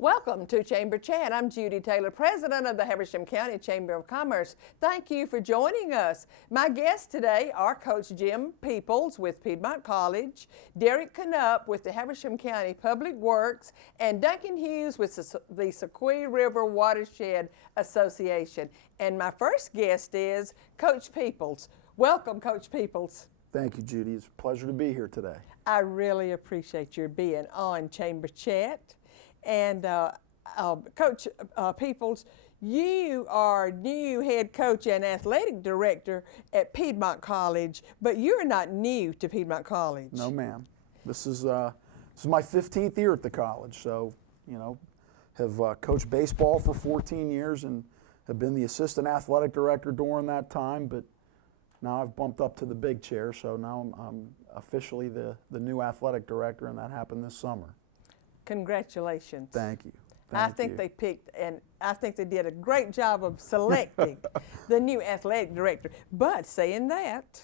Welcome to Chamber Chat. I'm Judy Taylor, President of the Habersham County Chamber of Commerce. Thank you for joining us. My guests today are Coach Jim Peoples with Piedmont College, Derek Knupp with the Habersham County Public Works, and Duncan Hughes with the Sequoia River Watershed Association. And my first guest is Coach Peoples. Welcome, Coach Peoples. Thank you, Judy. It's a pleasure to be here today. I really appreciate your being on Chamber Chat. And Coach Peoples, you are new head coach and athletic director at Piedmont College, but you're not new to Piedmont College. No, ma'am. This is my 15th year at the college, so have coached baseball for 14 years and have been the assistant athletic director during that time. But now I've bumped up to the big chair, so now I'm officially the new athletic director, and that happened this summer. Congratulations. Thank you. I think they picked, and I think they did a great job of selecting the new athletic director. But saying that,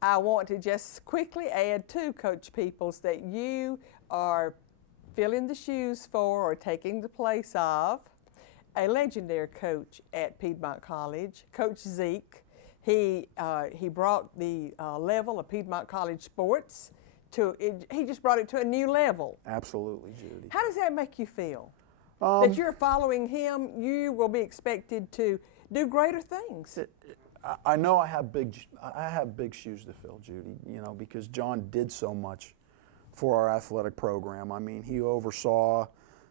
I want to just quickly add to Coach Peoples that you are filling the shoes for or taking the place of a legendary coach at Piedmont College, Coach Zeke. He brought the level of Piedmont College sports he just brought it to a new level. Absolutely, Judy. How does that make you feel? That you're following him, you will be expected to do greater things. I know I have big shoes to fill, Judy, because John did so much for our athletic program. I mean, he oversaw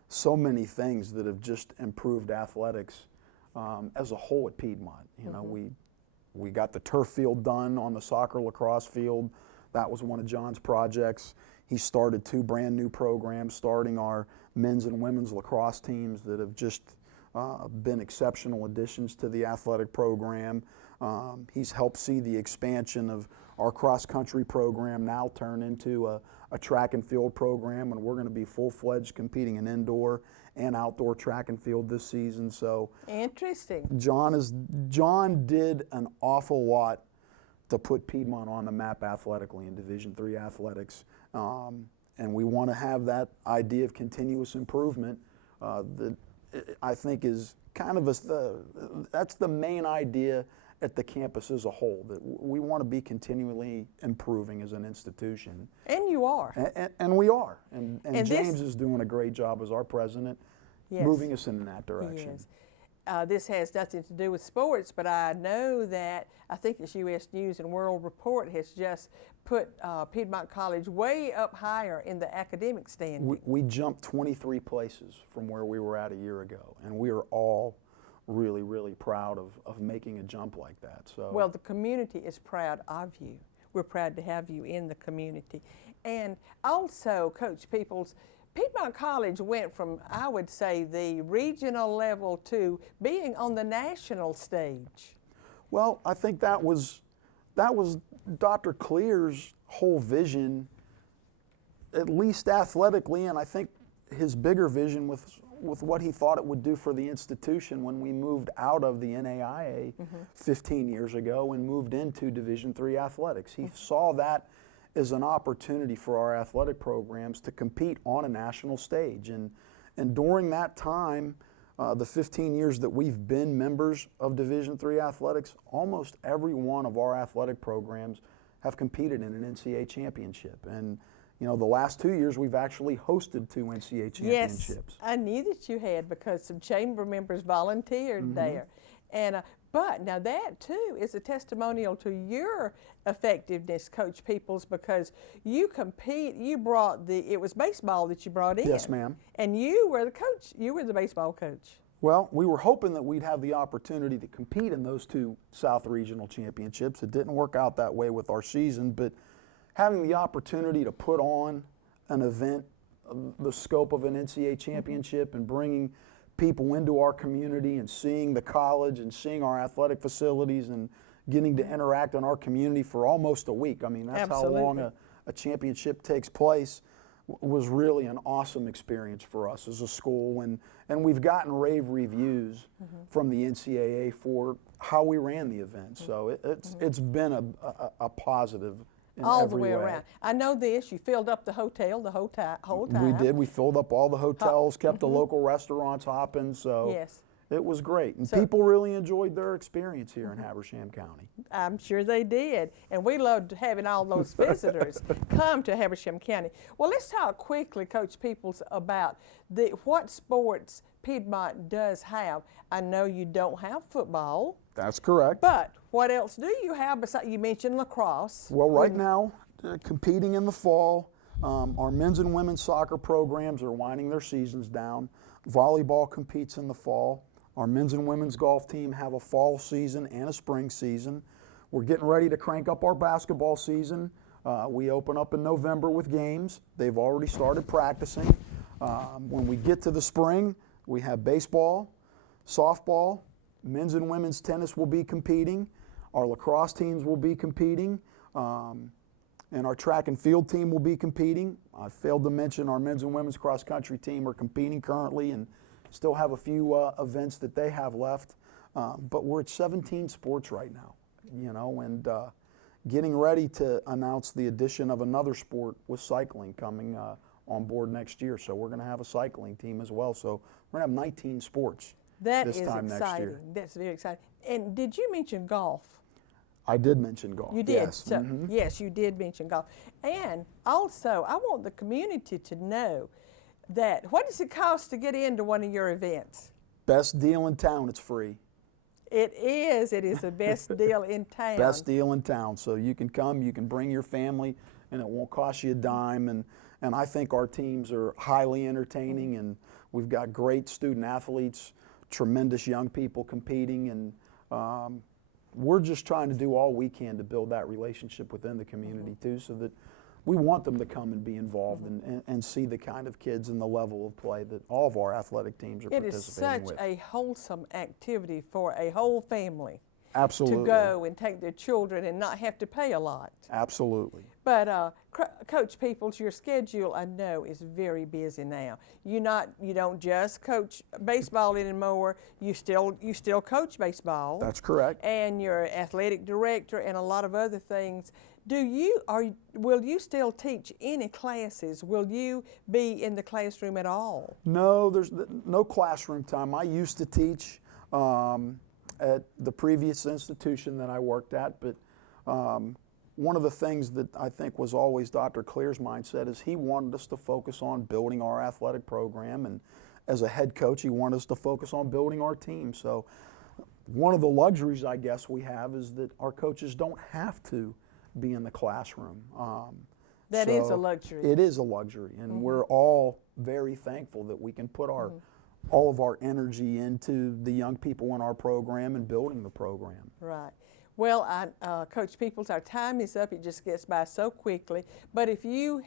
so many things that have just improved athletics as a whole at Piedmont. We got the turf field done on the soccer lacrosse field. That was one of John's projects. He started 2 brand new programs, starting our men's and women's lacrosse teams that have just been exceptional additions to the athletic program. He's helped see the expansion of our cross-country program now turn into a track and field program, and we're going to be full-fledged competing in indoor and outdoor track and field this season. So interesting. John did an awful lot to put Piedmont on the map athletically in Division III athletics. And we want to have that idea of continuous improvement that I think is kind of that's the main idea at the campus as a whole, that we want to be continually improving as an institution. And you are. And we are. And James is doing a great job as our president, yes, moving us in that direction. Yes. This has nothing to do with sports, but I know that I think this U.S. News and World Report has just put Piedmont College way up higher in the academic standing. We jumped 23 places from where we were at a year ago, and we are all really, really proud of making a jump like that. So, well, the community is proud of you. We're proud to have you in the community. And also, Coach Peoples, Piedmont College went from, I would say, the regional level to being on the national stage. Well, I think that was Dr. Clear's whole vision, at least athletically, and I think his bigger vision with what he thought it would do for the institution when we moved out of the NAIA 15 years ago and moved into Division III athletics. He saw that as an opportunity for our athletic programs to compete on a national stage. And during that time, the 15 years that we've been members of Division III athletics, almost every one of our athletic programs have competed in an NCAA championship. And the last 2 years we've actually hosted 2 NCAA championships. Yes, I knew that you had because some chamber members volunteered there. And but now that too is a testimonial to your effectiveness, Coach Peoples, because you brought it was baseball that you brought in. Yes, ma'am. And you were the coach, you were the baseball coach. Well, we were hoping that we'd have the opportunity to compete in those 2 South Regional championships. It didn't work out that way with our season, but having the opportunity to put on an event, the scope of an NCAA championship, and bringing people into our community and seeing the college and seeing our athletic facilities and getting to interact in our community for almost a week. I mean, that's Absolutely. how long a championship takes place. Was really an awesome experience for us as a school, and we've gotten rave reviews from the NCAA for how we ran the event. So it's been a positive in all the every way way. around. I know this. You filled up the hotel the whole time. We did. We filled up all the hotels, kept the local restaurants hopping. So Yes. it was great. And So- people really enjoyed their experience here in Habersham County. I'm sure they did. And we loved having all those visitors come to Habersham County. Well, let's talk quickly, Coach Peoples, about what sports Piedmont does have. I know you don't have football, That's correct. but what else do you have besides, you mentioned lacrosse. Well, right now, competing in the fall, our men's and women's soccer programs are winding their seasons down. Volleyball competes in the fall. Our men's and women's golf team have a fall season and a spring season. We're getting ready to crank up our basketball season. We open up in November with games. They've already started practicing. When we get to the spring, we have baseball, softball, men's and women's tennis will be competing. Our lacrosse teams will be competing. And our track and field team will be competing. I failed to mention our men's and women's cross country team are competing currently and still have a few events that they have left. But we're at 17 sports right now, and getting ready to announce the addition of another sport with cycling coming on board next year. So we're going to have a cycling team as well. So we're going to have 19 sports this time next year. That's very exciting. And did you mention golf? I did mention golf. You did. Yes. So, yes, you did mention golf. And also, I want the community to know that what does it cost to get into one of your events? Best deal in town. It's free. It is. It is the best deal in town. Best deal in town. So you can come, you can bring your family, and it won't cost you a dime. And I think our teams are highly entertaining, and we've got great student athletes, tremendous young people competing, and we're just trying to do all we can to build that relationship within the community too, so that we want them to come and be involved and see the kind of kids and the level of play that all of our athletic teams are participating with. It is such a wholesome activity for a whole family. Absolutely. To go and take their children and not have to pay a lot. Absolutely. But Coach Peoples, your schedule I know is very busy now. You don't just coach baseball anymore. You still coach baseball. That's correct. And you're athletic director and a lot of other things. Will you still teach any classes? Will you be in the classroom at all? No, there's no classroom time. I used to teach at the previous institution that I worked at, but one of the things that I think was always Dr. Clear's mindset is he wanted us to focus on building our athletic program, and as a head coach, he wanted us to focus on building our team. So one of the luxuries I guess we have is that our coaches don't have to be in the classroom. That is a luxury. It is a luxury, and we're all very thankful that we can put all of our energy into the young people in our program and building the program. Right. Well, Coach Peoples, our time is up. It just gets by so quickly. But if you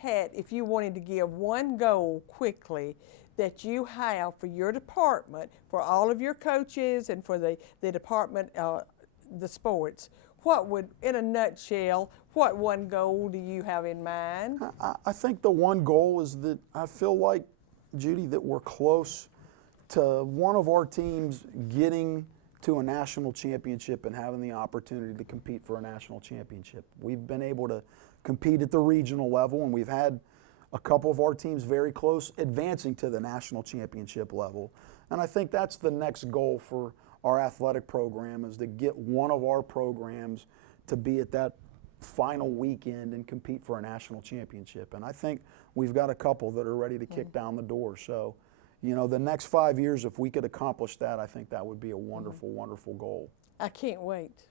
wanted to give one goal quickly that you have for your department, for all of your coaches and for the department, the sports, what would, in a nutshell, what one goal do you have in mind? I think the one goal is that I feel like, Judy, that we're close to one of our teams getting to a national championship and having the opportunity to compete for a national championship. We've been able to compete at the regional level, and we've had a couple of our teams very close advancing to the national championship level. And I think that's the next goal for our athletic program, is to get one of our programs to be at that final weekend and compete for a national championship. And I think we've got a couple that are ready to kick down the door. So, the next 5 years, if we could accomplish that, I think that would be a wonderful, wonderful goal. I can't wait.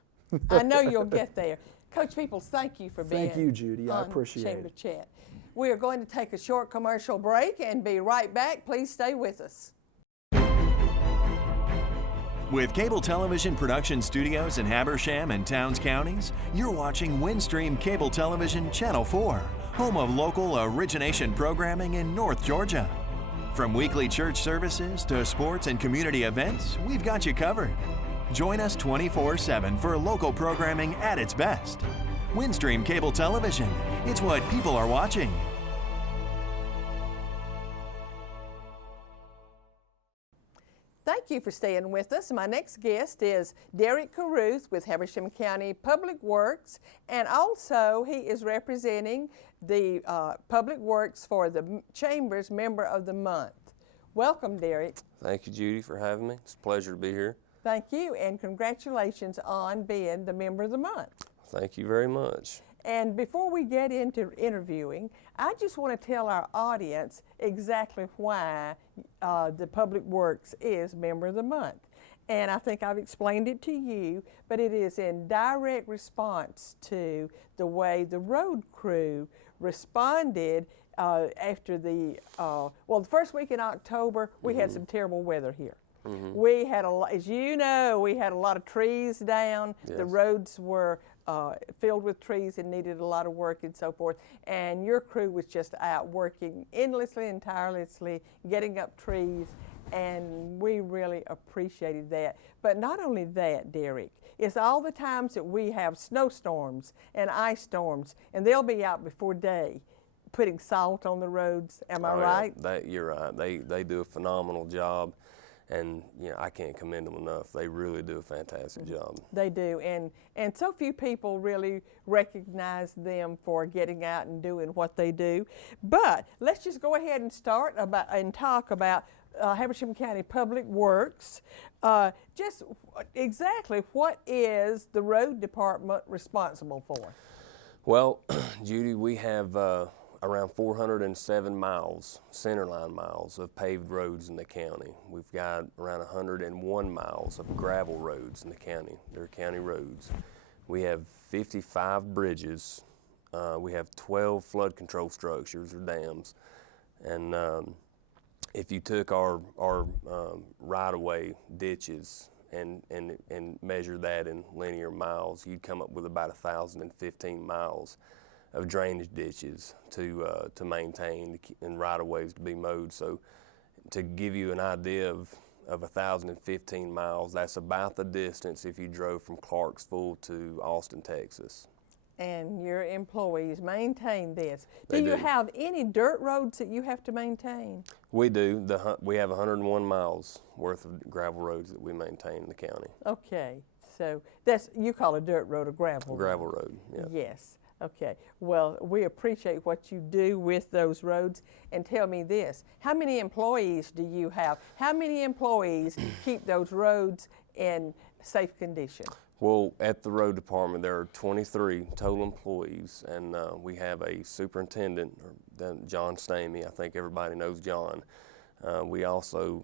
I know you'll get there. Coach Peoples, thank you for being Thank you, Judy. I appreciate Chamber it. Chat. We are going to take a short commercial break and be right back. Please stay with us. With cable television production studios in Habersham and Towns counties, you're watching Windstream Cable Television Channel 4, home of local origination programming in North Georgia. From weekly church services to sports and community events, we've got you covered. Join us 24/7 for local programming at its best. Windstream Cable Television, it's what people are watching. Thank Thank you for staying with us. My next guest is Derek Caruth with Habersham County Public Works, and also he is representing the Public Works for the Chamber's Member of the Month. Welcome, Derek. Thank you, Judy, for having me. It's a pleasure to be here. Thank you, and congratulations on being the Member of the Month. Thank you very much. And before we get into interviewing, I just want to tell our audience exactly why the Public Works is Member of the Month. And I think I've explained it to you, but it is in direct response to the way the road crew responded after the first week in October, we had some terrible weather here. We had as you know, we had a lot of trees down. Yes. The roads were filled with trees and needed a lot of work and so forth. And your crew was just out working endlessly and tirelessly, getting up trees, and we really appreciated that. But not only that, Derek, it's all the times that we have snowstorms and ice storms, and they'll be out before day putting salt on the roads. Am I right? Yeah, you're right. They do a phenomenal job. And I can't commend them enough. They really do a fantastic job. They do, and so few people really recognize them for getting out and doing what they do. But let's just go ahead and start and talk about Habersham County Public Works. Just exactly what is the road department responsible for? Well, Judy, we have around 407 miles, centerline miles, of paved roads in the county. We've got around 101 miles of gravel roads in the county. They're county roads. We have 55 bridges. We have 12 flood control structures or dams. And if you took our right-of-way ditches and measure that in linear miles, you'd come up with about 1,015 miles of drainage ditches to maintain and right-of-ways to be mowed. So to give you an idea of 1,015 miles, that's about the distance if you drove from Clarksville to Austin, Texas. And your employees maintain this. They Do you do. have any dirt roads that you have to maintain? We do. We have 101 miles worth of gravel roads that we maintain in the county. Okay, so you call a dirt road a gravel road? Gravel road, yeah. Yes. Okay. Well, we appreciate what you do with those roads. And tell me this, how many employees do you have? How many employees keep those roads in safe condition? Well, at the road department, there are 23 total employees, and we have a superintendent, John Stamey. I think everybody knows John. We also,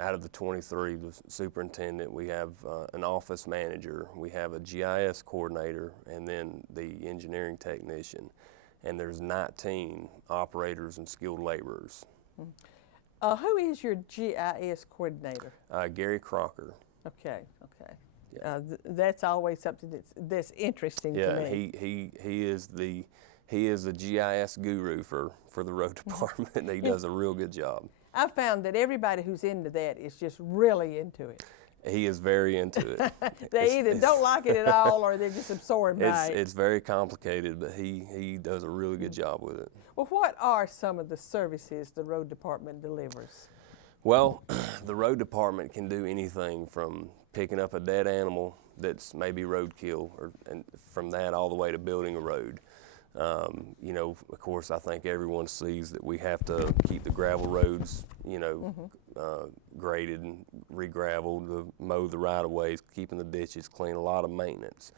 out of the 23, the superintendent, we have an office manager, we have a GIS coordinator, and then the engineering technician. And there's 19 operators and skilled laborers. Who is your GIS coordinator? Gary Crocker. Okay, okay. Yeah. That's always something that's interesting to me. He is the GIS guru for the road department, and he does a real good job. I found that everybody who's into that is just really into it. He is very into it. They either don't like it at all or they're just absorbed by it. It's very complicated, but he does a really good job with it. Well, what are some of the services the road department delivers? Well, the road department can do anything from picking up a dead animal that's maybe roadkill, and from that all the way to building a road. Of course, I think everyone sees that we have to keep the gravel roads, graded and re-graveled, to mow the right-of-ways, keeping the ditches clean, a lot of maintenance.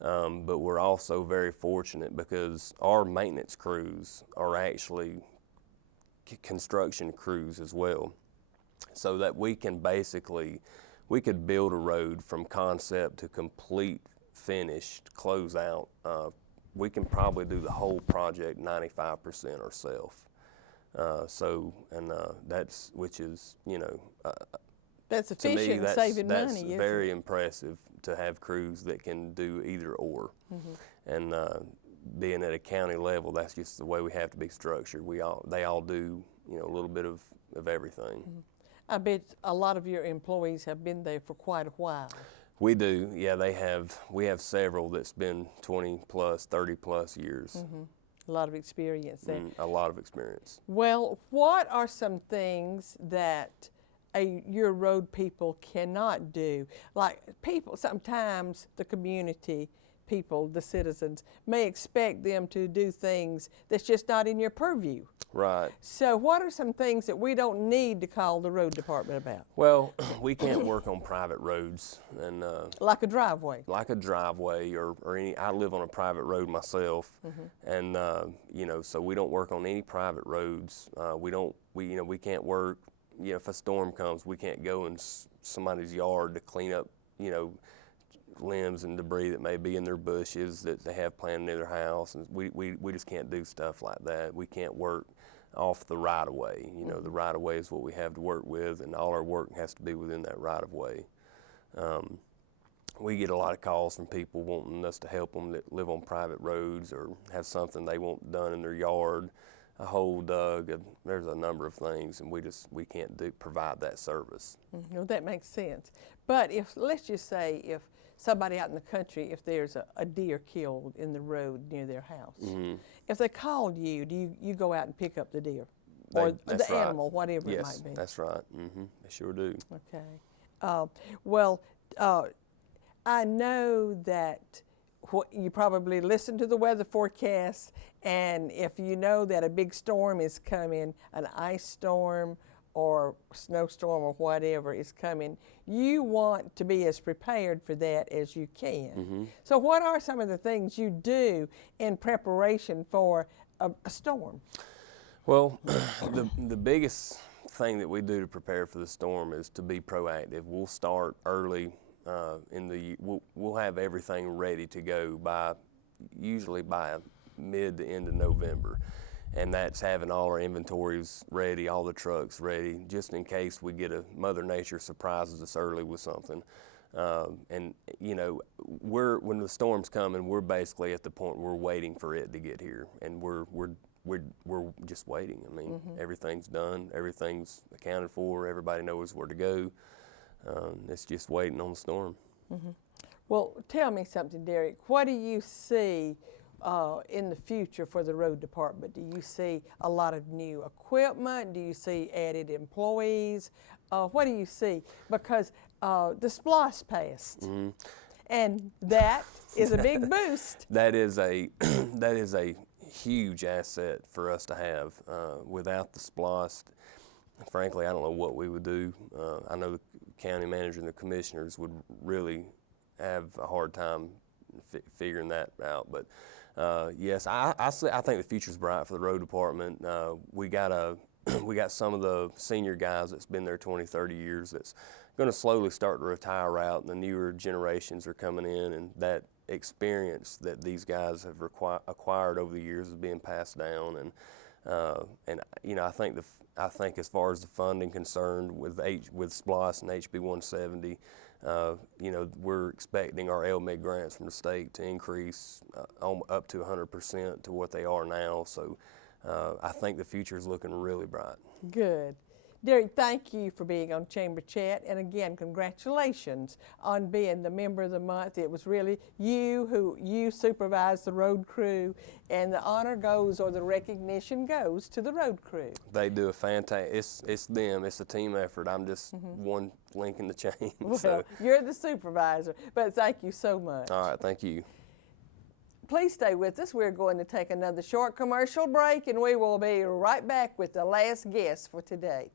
But we're also very fortunate because our maintenance crews are actually construction crews as well, so that we could build a road from concept to complete, finished, closeout. We can probably do the whole project 95% ourselves. That's to me, efficient and saving that's money, isn't very it? impressive to have crews that can do either or. And being at a county level, that's just the way we have to be structured. They all do, a little bit of everything. I bet a lot of your employees have been there for quite a while. We do, yeah. We have several that's been 20 plus, 30 plus years. A lot of experience there. A lot of experience. Well, what are some things that your road people cannot do. Like people, sometimes the community people, the citizens, may expect them to do things that's just not in your purview. Right. So what are some things that we don't need to call the road department about? Well, we can't work on private roads, and Like a driveway. like a driveway or any. I live on a private road myself, and you know, so we don't work on any private roads. We can't work. You know, if a storm comes, we can't go in somebody's yard to clean up, you know, limbs and debris that may be in their bushes that they have planted near their house, and we just can't do stuff like that. We can't work off the right of way. You know, the right of way is what we have to work with, and all our work has to be within that right of way. We get a lot of calls from people wanting us to help them that live on private roads or have something they want done in their yard, a hole dug. There's a number of things, and we can't provide that service. Well, that makes sense. But if, let's just say, if somebody out in the country, if there's a deer killed in the road near their house, if they called you, do you go out and pick up the deer? Or the animal, whatever it might be? Yes, that's right. They sure do. Okay. I know that you probably listen to the weather forecast, and if you know that a big storm is coming, an ice storm or snowstorm or whatever is coming, you want to be as prepared for that as you can. So what are some of the things you do in preparation for a storm? Well, the biggest thing that we do to prepare for the storm is to be proactive. We'll start early we'll have everything ready to go usually by mid to end of November. And that's having all our inventories ready, all the trucks ready, just in case we get Mother Nature surprises us early with something. And you know, when the storm's coming, we're basically at the point we're waiting for it to get here, and we're just waiting. I mean, everything's done, everything's accounted for, everybody knows where to go. It's just waiting on the storm. Well, tell me something, Derek. What do you see in the future for the road department? Do you see a lot of new equipment? Do you see added employees? What do you see? Because the SPLOST passed, and that is a big boost. That is a huge asset for us to have. Without the SPLOST, frankly, I don't know what we would do. I know the county manager and the commissioners would really have a hard time figuring that out. But yes, I think the future's bright for the road department. We got some of the senior guys that's been there 20, 30 years that's going to slowly start to retire out, and the newer generations are coming in, and that experience that these guys have acquired over the years is being passed down. And you know, I think as far as the funding concerned with SPLOST and HB 170, you know, we're expecting our LMIG grants from the state to increase up to 100% to what they are now. So I think the future is looking really bright. Good. Derek, thank you for being on Chamber Chat, and again, congratulations on being the Member of the Month. It was really you supervised the road crew, and the honor goes, or the recognition goes, to the road crew. They do a fantastic. It's them. It's a team effort. I'm just one link in the chain. Well, So. you're the supervisor, but thank you so much. All right, thank you. Please stay with us. We're going to take another short commercial break, and we will be right back with the last guest for today.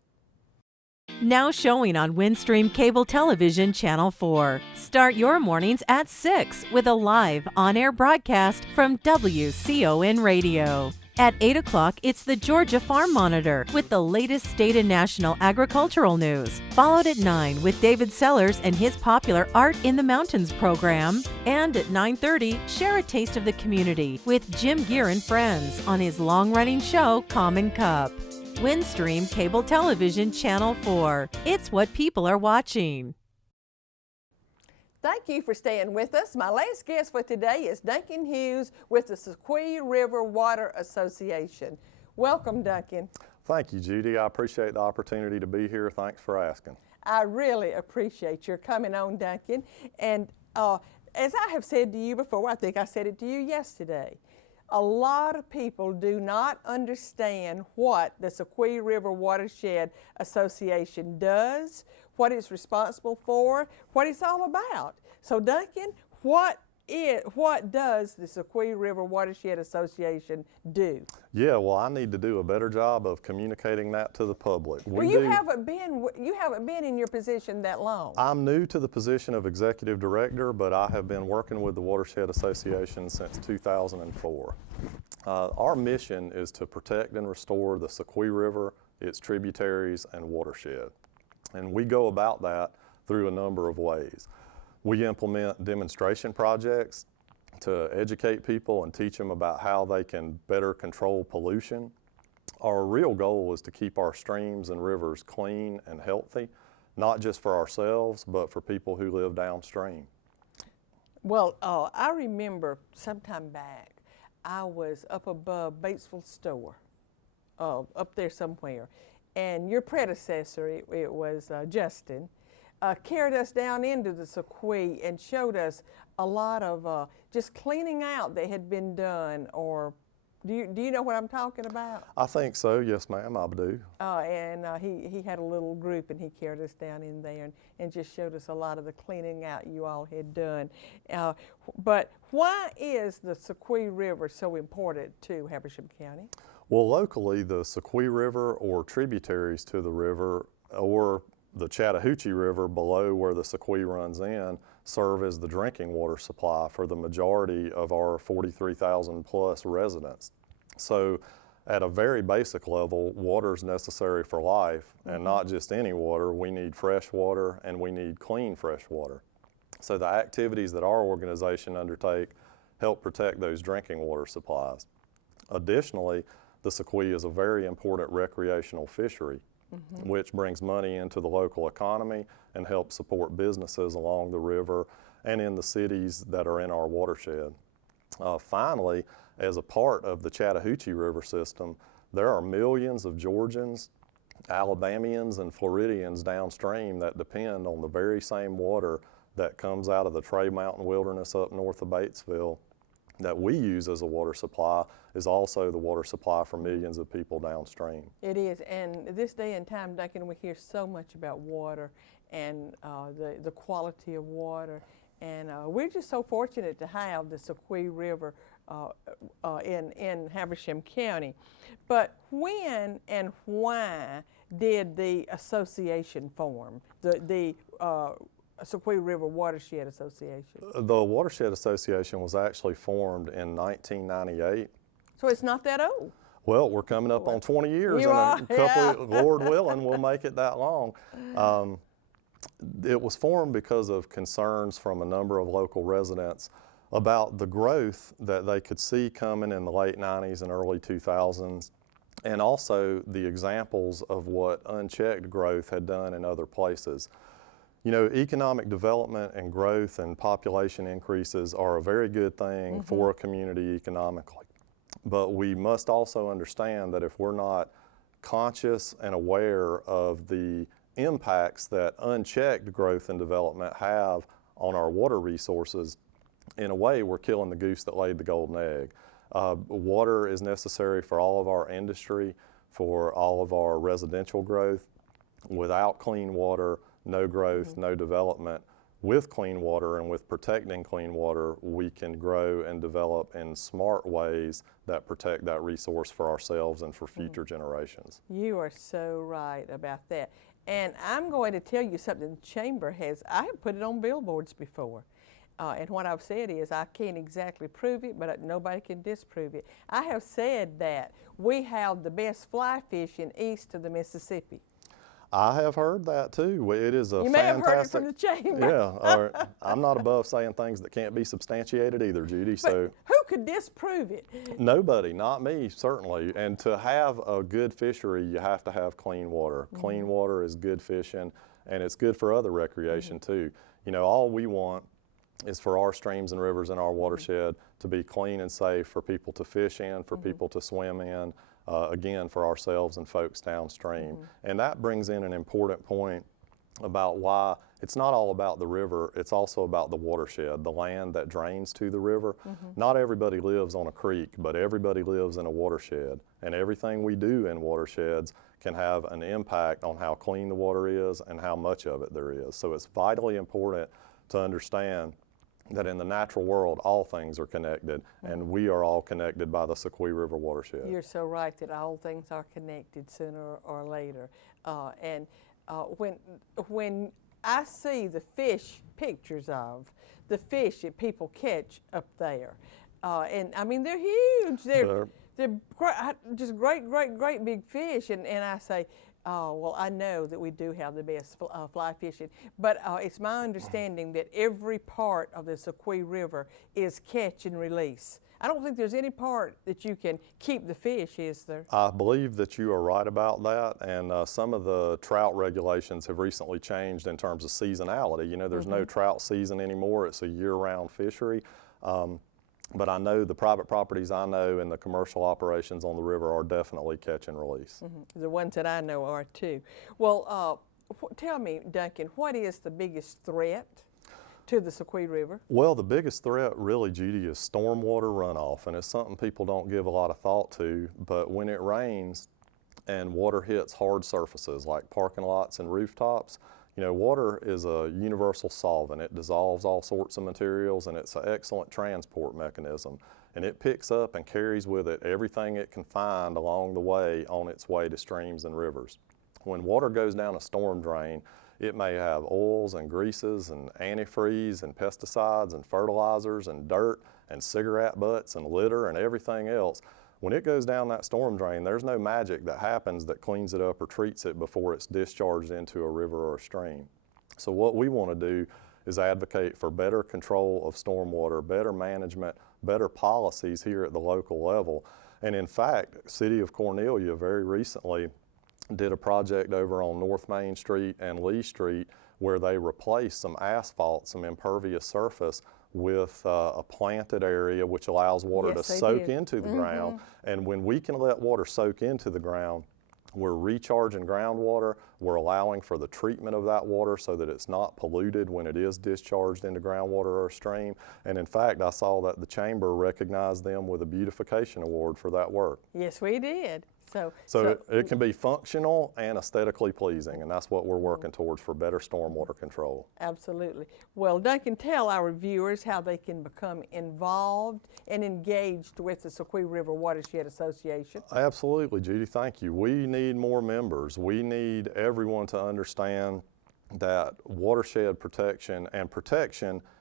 Now showing on Windstream Cable Television Channel 4. Start your mornings at 6 with a live on-air broadcast from WCON Radio. At 8 o'clock, it's the Georgia Farm Monitor with the latest state and national agricultural news. Followed at 9 with David Sellers and his popular Art in the Mountains program. And at 9:30, share a taste of the community with Jim Gear and Friends on his long-running show, Common Cup. Windstream Cable Television Channel 4. It's what people are watching. Thank you for staying with us. My last guest for today is Duncan Hughes with the Sequoia River Water Association. Welcome, Duncan. Thank you, Judy. I appreciate the opportunity to be here. Thanks for asking. I really appreciate your coming on, Duncan. And as I have said to you before, I think I said it to you yesterday, A lot of people do not understand what the Sequoia River Watershed Association does, what it's responsible for, what it's all about. So Duncan, what does the Sequoia River Watershed Association do? Yeah, well, I need to do a better job of communicating that to the public. Well, you haven't been in your position that long. I'm new to the position of executive director, but I have been working with the Watershed Association since 2004. Our mission is to protect and restore the Sequoia River, its tributaries, and watershed. And we go about that through a number of ways. We implement demonstration projects to educate people and teach them about how they can better control pollution. Our real goal is to keep our streams and rivers clean and healthy, not just for ourselves, but for people who live downstream. Well, I remember sometime back, I was up above Batesville Store, up there somewhere, and your predecessor, it was Justin, carried us down into the Sequoia and showed us a lot of just cleaning out that had been done. Or do you know what I'm talking about? I think so, yes ma'am, I do. And he had a little group, and he carried us down in there and just showed us a lot of the cleaning out you all had done. But why is the Sequoia River so important to Habersham County? Well, locally, the Sequoia River or tributaries to the river, or the Chattahoochee River below where the Sequoia runs in, serve as the drinking water supply for the majority of our 43,000 plus residents. So at a very basic level, water is necessary for life, and not just any water. We need fresh water and we need clean fresh water. So the activities that our organization undertake help protect those drinking water supplies. Additionally, the Sequoia is a very important recreational fishery, which brings money into the local economy and helps support businesses along the river and in the cities that are in our watershed. Finally, as a part of the Chattahoochee River system, there are millions of Georgians, Alabamians, and Floridians downstream that depend on the very same water that comes out of the Tray Mountain Wilderness up north of Batesville that we use as a water supply is also the water supply for millions of people downstream. It is, and this day and time, Duncan, we hear so much about water and the quality of water, and we're just so fortunate to have the Sequoia River in Habersham County. But when and why did the association form, the Sequoia River Watershed Association? The Watershed Association was actually formed in 1998. So it's not that old. Well, we're coming up on 20 years, You and are? a couple, Lord willing, we'll make it that long. It was formed because of concerns from a number of local residents about the growth that they could see coming in the late 90s and early 2000s, and also the examples of what unchecked growth had done in other places. You know, economic development and growth and population increases are a very good thing for a community economically. But we must also understand that if we're not conscious and aware of the impacts that unchecked growth and development have on our water resources, in a way we're killing the goose that laid the golden egg. Water is necessary for all of our industry, for all of our residential growth. Without clean water, no growth, no development. With clean water and with protecting clean water, we can grow and develop in smart ways that protect that resource for ourselves and for future generations. You are so right about that. And I'm going to tell you something the Chamber I have put it on billboards before. And what I've said is I can't exactly prove it, but nobody can disprove it. I have said that we have the best fly fishing east of the Mississippi. I have heard that too. It is a You may have fantastic. heard it from the Chamber. Yeah, or I'm not above saying things that can't be substantiated either, Judy. But So who could disprove it? nobody, not me, certainly. And to have a good fishery, you have to have clean water. Clean water is good fishing, and it's good for other recreation too. You know, all we want is for our streams and rivers in our watershed to be clean and safe for people to fish in, for people to swim in, again, for ourselves and folks downstream. And that brings in an important point about why it's not all about the river, it's also about the watershed, the land that drains to the river. Not everybody lives on a creek, but everybody lives in a watershed. And everything we do in watersheds can have an impact on how clean the water is and how much of it there is. So it's vitally important to understand that in the natural world, all things are connected, and we are all connected by the Sequoia River watershed. You're so right that all things are connected sooner or later. When I see the fish pictures of the fish that people catch up there, and I mean they're huge. They're just great big fish, and I say, oh, well, I know that we do have the best fly fishing, but it's my understanding that every part of the Sequoia River is catch and release. I don't think there's any part that you can keep the fish, is there? I believe that you are right about that, and some of the trout regulations have recently changed in terms of seasonality. You know, there's no trout season anymore. It's a year-round fishery. But I know the private properties I know and the commercial operations on the river are definitely catch and release. The ones that I know are too. Well, tell me, Duncan, what is the biggest threat to the Sequoia River? Well, the biggest threat really, Judy, is stormwater runoff, and it's something people don't give a lot of thought to, but when it rains and water hits hard surfaces like parking lots and rooftops, you know, water is a universal solvent. It dissolves all sorts of materials, and it's an excellent transport mechanism. And it picks up and carries with it everything it can find along the way on its way to streams and rivers. When water goes down a storm drain, it may have oils and greases and antifreeze and pesticides and fertilizers and dirt and cigarette butts and litter and everything else. When it goes down that storm drain, there's no magic that happens that cleans it up or treats it before it's discharged into a river or a stream. So what we want to do is advocate for better control of stormwater, better management, better policies here at the local level. And in fact, City of Cornelia very recently did a project over on North Main Street and Lee Street where they replaced some asphalt, some impervious surface, with a planted area which allows water to soak into the ground. And when we can let water soak into the ground, we're recharging groundwater, we're allowing for the treatment of that water so that it's not polluted when it is discharged into groundwater or a stream. And in fact, I saw that the Chamber recognized them with a beautification award for that work. Yes, we did. So it can be functional and aesthetically pleasing, and that's what we're working towards for better stormwater control. Absolutely. Well, Duncan, tell our viewers how they can become involved and engaged with the Sequoia River Watershed Association. Absolutely, Judy, thank you. We need more members. We need everyone to understand that watershed protection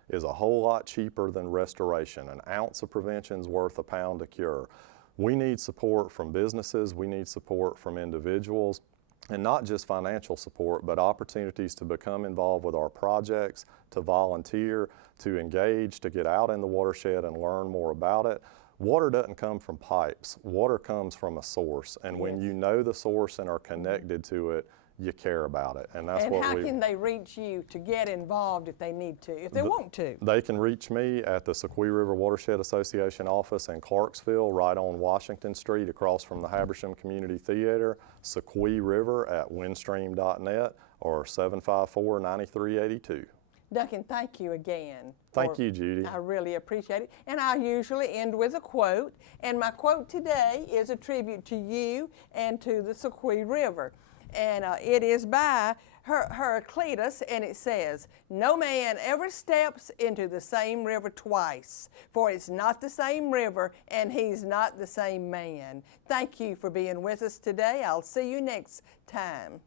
is a whole lot cheaper than restoration. An ounce of prevention is worth a pound of cure. We need support from businesses, we need support from individuals, and not just financial support, but opportunities to become involved with our projects, to volunteer, to engage, to get out in the watershed and learn more about it. Water doesn't come from pipes, water comes from a source, and when you know the source and are connected to it, you care about it, and that's what how can they reach you to get involved if they need to, if they want to? They can reach me at the Sequoia River Watershed Association office in Clarksville, right on Washington Street, across from the Habersham Community Theater, Sequoia River at windstream.net, or 754-9382. Duncan, thank you again. Thank you, Judy. I really appreciate it. And I usually end with a quote, and my quote today is a tribute to you and to the Sequoia River. And it is by Heraclitus, and it says, "No man ever steps into the same river twice, for it's not the same river, and he's not the same man." Thank you for being with us today. I'll see you next time.